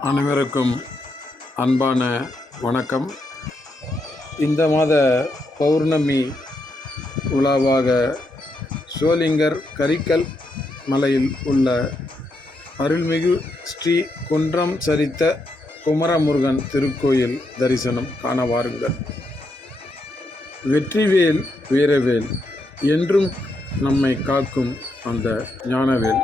அனைவருக்கும் அன்பான வணக்கம். இந்த மாத பௌர்ணமி உலாவாக சோலிங்கர் கரிக்கல் மலையில் உள்ள அருள்மிகு ஸ்ரீ குன்றம் சரித்த குமரமுருகன் திருக்கோயில் தரிசனம் காண வாருங்கள். வெற்றிவேல் வீரவேல் என்றும் நம்மை காக்கும் அந்த ஞானவேல்.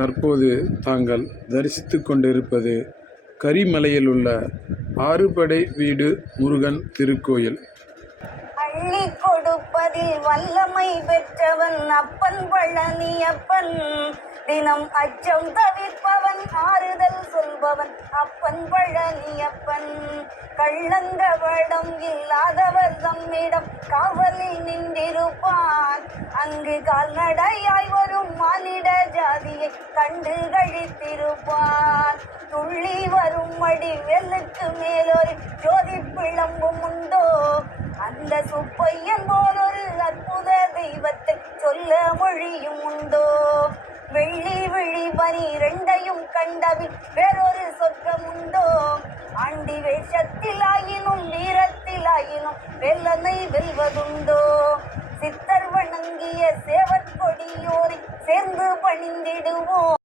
தற்போது தாங்கள் தரிசித்து கொண்டிருப்பது கரிமலையில் உள்ள ஆறுபடை வீடு முருகன் திருக்கோயில். அள்ளி கொடுப்பதில் வல்லமை பெற்றவன் அப்பன் பழனியப்பன். தினம் அச்சம் தவிர்ப்பவன் ஆறுதல் சொல்பவன் அப்பன் பழனியப்பன் கள்ளங்க வடம் இல்லாதவர் தம்மிடம் காவலில் நின்றிருப்பான். அங்கு கால்நடையாய் வரும் மானிட ஜாதியை கண்டு கழித்திருப்பான் துள்ளி வரும் மடி வெல்லுக்கு மேலொரு ஜோதி பிளம்பும் உண்டோ? அந்த சுப்பையன் போலொரு அற்புத தெய்வத்தை சொல்ல மொழியும் உண்டோ? வெள்ளி விழி பனி இரண்டையும் கண்டவி வேறொரு சொர்க்கம் உண்டோ? ஆண்டி வேஷத்தில் ஆயினும் வீரத்தில் ஆயினும் வெள்ளனை வெல்வதுண்டோ? சித்தர் வணங்கிய சேவற்கொடியோரை சேர்ந்து பணிந்திடுவோம்.